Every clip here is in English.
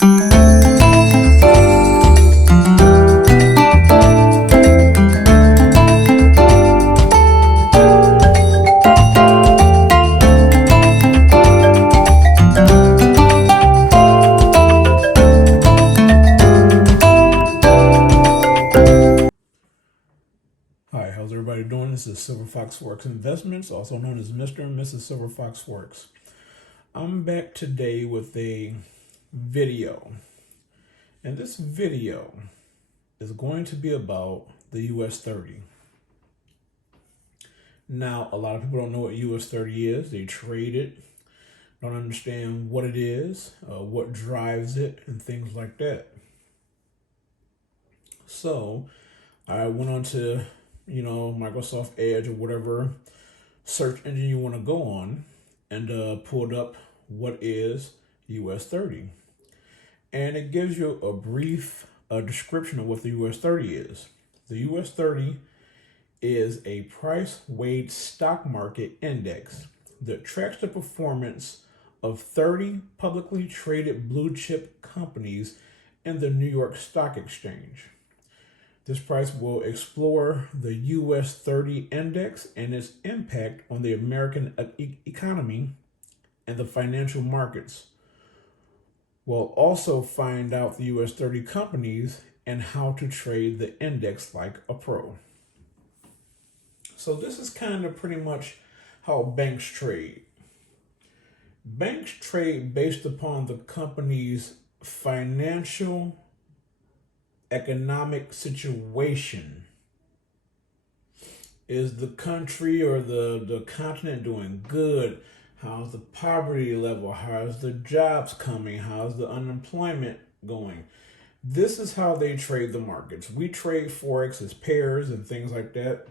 Hi, how's everybody doing? This is Silver Fox Works Investments, also known as Mr. and Mrs. Silver Fox Works. I'm back today with a video, and this video is going to be about the US30. Now, a lot of people don't know what US30 is. They trade it, don't understand what it is, what drives it, and things like that. So, I went on to Microsoft Edge or whatever search engine you want to go on and pulled up what is US30. And it gives you a brief description of what the US30 is. The US30 is a price-weighted stock market index that tracks the performance of 30 publicly traded blue chip companies in the New York Stock Exchange. This price will explore the US 30 index and its impact on the American economy and the financial markets. We'll also find out the US 30 companies and how to trade the index like a pro. So this is kind of pretty much how banks trade. Banks trade based upon the company's financial economic situation. Is the country or the continent doing good? How's the poverty level? How's the jobs coming? How's the unemployment going? This is how they trade the markets. We trade Forex as pairs and things like that.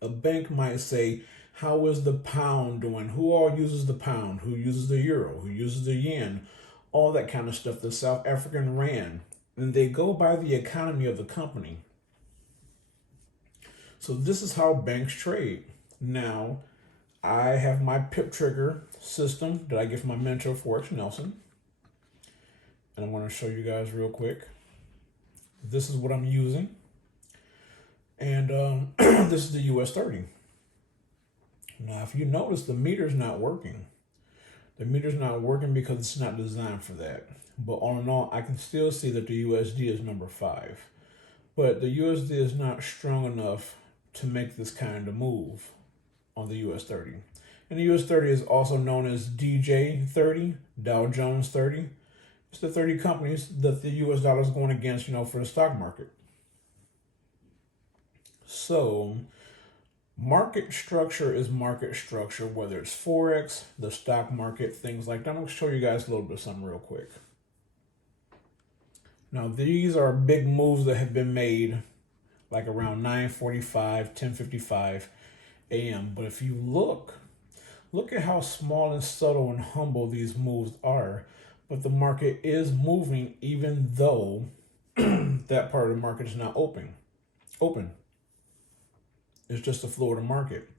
A bank might say, how is the pound doing? Who all uses the pound? Who uses the euro? Who uses the yen? All that kind of stuff. The South African rand. And they go by the economy of the company. So this is how banks trade. Now, I have my pip trigger system that I get from my mentor, Forex Nelson. And I'm going to show you guys real quick. This is what I'm using. And this is the US30. Now, if you notice, the meter's not working. The meter's not working because it's not designed for that. But all in all, I can still see that the USD is number 5. But the USD is not strong enough to make this kind of move on the US30. And the US30 is also known as DJ30, Dow Jones 30. It's the 30 companies that the US dollar is going against, for the stock market. So, market structure is market structure, whether it's Forex, the stock market, things like that. I'm going to show you guys a little bit of something real quick. Now, these are big moves that have been made like around 9:45, 10:55 a.m. But if you look at how small and subtle and humble these moves are. But the market is moving even though that part of the market is not open. It's just the flow of the market.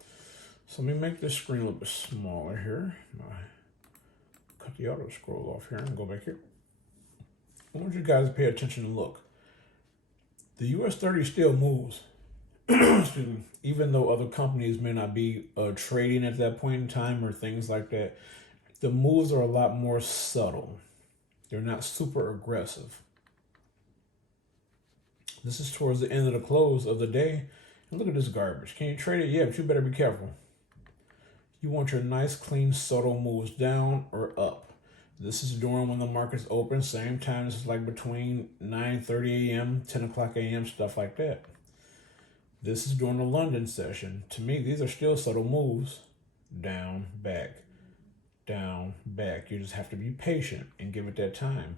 So let me make this screen a little bit smaller here. Cut the auto scroll off here and go back here. I want you guys to pay attention and look. The US30 still moves. Excuse me. Even though other companies may not be trading at that point in time or things like that, the moves are a lot more subtle. They're not super aggressive. This is towards the end of the close of the day. And look at this garbage. Can you trade it? Yeah, but you better be careful. You want your nice, clean, subtle moves down or up. This is during when the market's open. Same time, this is like between 9:30 a.m., 10 o'clock a.m., stuff like that. This is during the London session. To me, these are still subtle moves. Down, back, down, back. You just have to be patient and give it that time.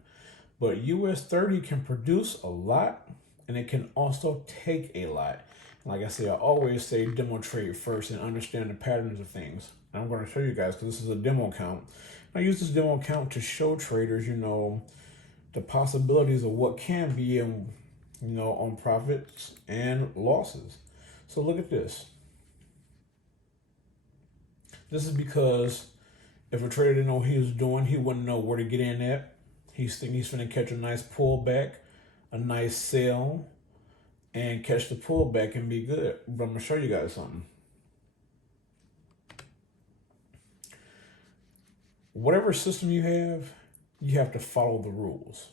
But US30 can produce a lot, and it can also take a lot. Like I say, I always say demo trade first and understand the patterns of things. And I'm going to show you guys because this is a demo account. I use this demo account to show traders, the possibilities of what can be in, on profits and losses. So look at this. This is because if a trader didn't know what he was doing, he wouldn't know where to get in at. He's thinking he's going to catch a nice pullback, a nice sell, and catch the pullback and be good. But I'm going to show you guys something. Whatever system you have to follow the rules.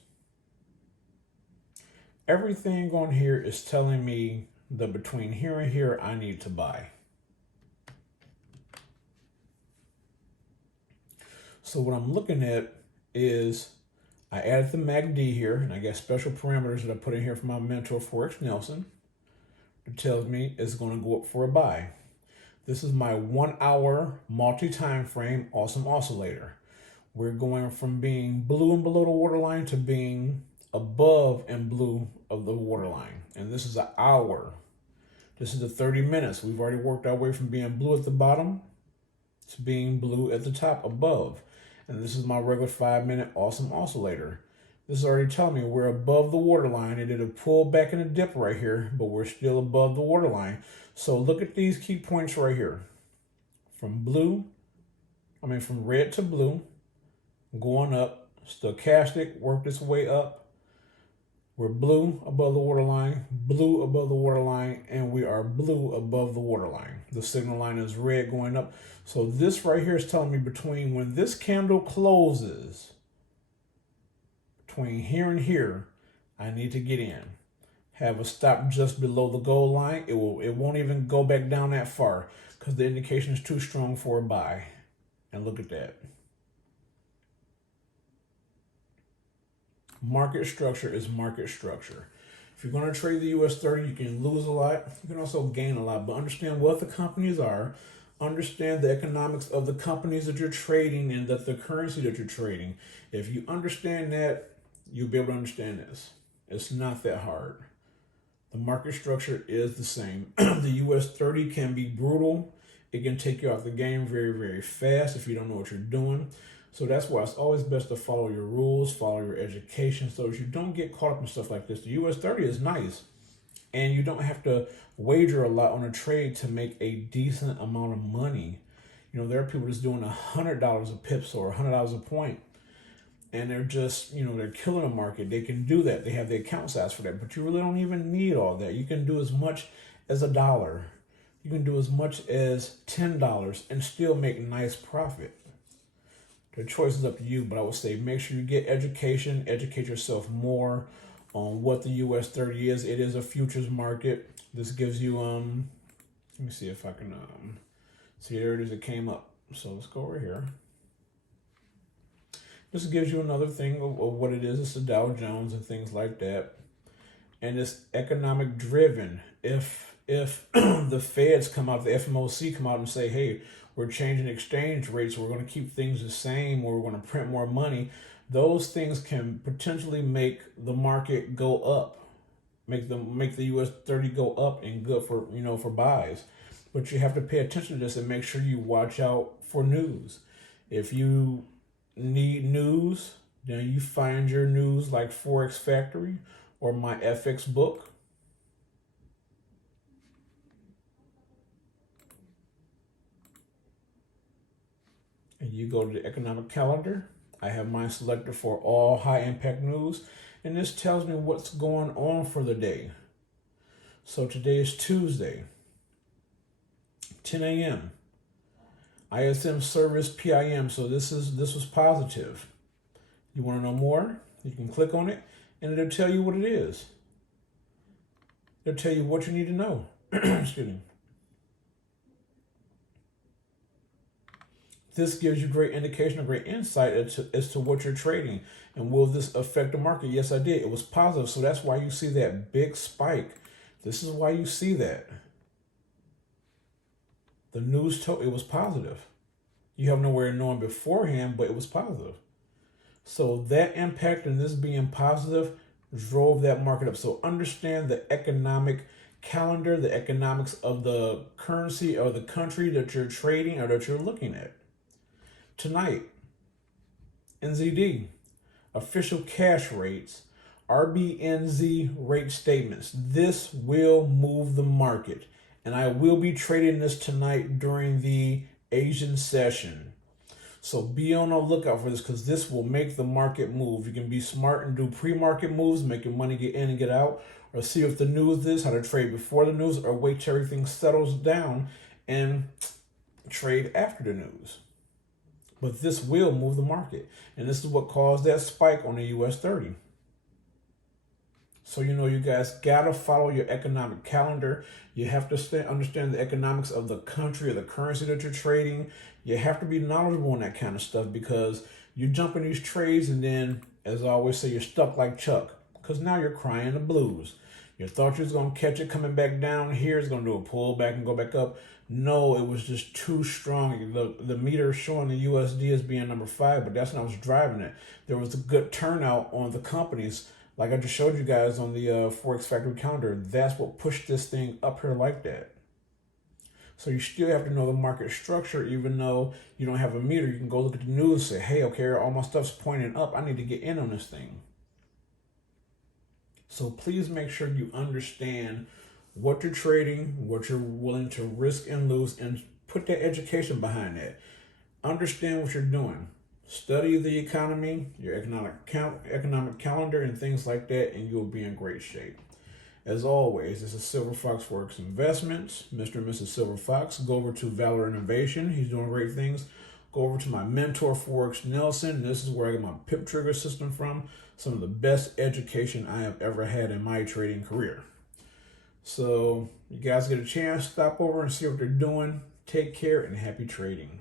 Everything on here is telling me that between here and here, I need to buy. So what I'm looking at is I added the MACD here, and I got special parameters that I put in here for my mentor, Forex Nelson. It tells me it's going to go up for a buy. This is my 1 hour multi-time frame awesome oscillator. We're going from being blue and below the waterline to being above and blue of the waterline. And this is an hour. This is the 30 minutes. We've already worked our way from being blue at the bottom to being blue at the top above. And this is my regular 5-minute awesome oscillator. This is already telling me we're above the waterline. It did a pull back and a dip right here, but we're still above the waterline. So look at these key points right here. From red to blue, going up, stochastic, worked its way up. We're blue above the waterline, blue above the waterline, and we are blue above the waterline. The signal line is red going up. So this right here is telling me between when this candle closes, between here and here, I need to get in. Have a stop just below the goal line. It won't even go back down that far because the indication is too strong for a buy. And look at that. Market structure is market structure. If you're going to trade the US30, you can lose a lot. You can also gain a lot, but understand what the companies are. Understand the economics of the companies that you're trading and the currency that you're trading. If you understand that, you'll be able to understand this. It's not that hard. The market structure is the same. The US30 can be brutal. It can take you off the game very, very fast if you don't know what you're doing. So that's why it's always best to follow your rules, follow your education, so that you don't get caught up in stuff like this. The US30 is nice, and you don't have to wager a lot on a trade to make a decent amount of money. You know, there are people that's doing $100 a pips or $100 a point, and they're just, they're killing the market. They can do that. They have the account size for that, but you really don't even need all that. You can do as much as $1. You can do as much as $10 and still make nice profit. The choice is up to you, but I would say make sure you get education, educate yourself more on what the US30 is. It is a futures market. This gives you, let me see if I can, see, there it is, it came up. So let's go over here. This gives you another thing of what it is. It's the Dow Jones and things like that. And it's economic driven. If the feds come out, the FMOC come out and say, hey, we're changing exchange rates, we're going to keep things the same, or we're going to print more money, those things can potentially make the market go up, make the US30 go up and good for, for buys. But you have to pay attention to this and make sure you watch out for news. If you need news, then you find your news like Forex Factory or my FX book. And you go to the economic calendar. I have mine selected for all high impact news. And this tells me what's going on for the day. So today is Tuesday, 10 a.m. ISM service PIM. So this was positive. You want to know more? You can click on it and it'll tell you what it is. It'll tell you what you need to know. Excuse me. This gives you great indication, a great insight as to what you're trading. And will this affect the market? Yes, I did. It was positive. So that's why you see that big spike. This is why you see that. The news told it was positive. You have nowhere knowing beforehand, but it was positive. So that impact and this being positive drove that market up. So understand the economic calendar, the economics of the currency or the country that you're trading or that you're looking at. Tonight, NZD, official cash rates, RBNZ rate statements. This will move the market. And I will be trading this tonight during the Asian session. So be on the lookout for this because this will make the market move. You can be smart and do pre-market moves, make your money get in and get out, or see if the news is, how to trade before the news, or wait till everything settles down and trade after the news. But this will move the market. And this is what caused that spike on the US30. So, you guys gotta follow your economic calendar. You have to understand the economics of the country or the currency that you're trading. You have to be knowledgeable on that kind of stuff because you jump in these trades and then, as I always say, you're stuck like Chuck because now you're crying the blues. You thought you was going to catch it coming back down here. It's going to do a pullback and go back up. No, it was just too strong. The meter showing the USD as being number 5, but that's not what's driving it. There was a good turnout on the companies. Like I just showed you guys on the Forex Factory calendar, that's what pushed this thing up here like that. So you still have to know the market structure, even though you don't have a meter. You can go look at the news and say, hey, okay, all my stuff's pointing up. I need to get in on this thing. So please make sure you understand what you're trading, what you're willing to risk and lose, and put that education behind that. Understand what you're doing. Study the economy, your economic calendar, and things like that, and you'll be in great shape. As always, this is Silver Fox Forex Investments, Mr. and Mrs. Silver Fox. Go over to Valor Innovation. He's doing great things. Go over to my mentor, Forex Nelson. This is where I get my pip trigger system from. Some of the best education I have ever had in my trading career. So you guys get a chance, stop over and see what they're doing. Take care and happy trading.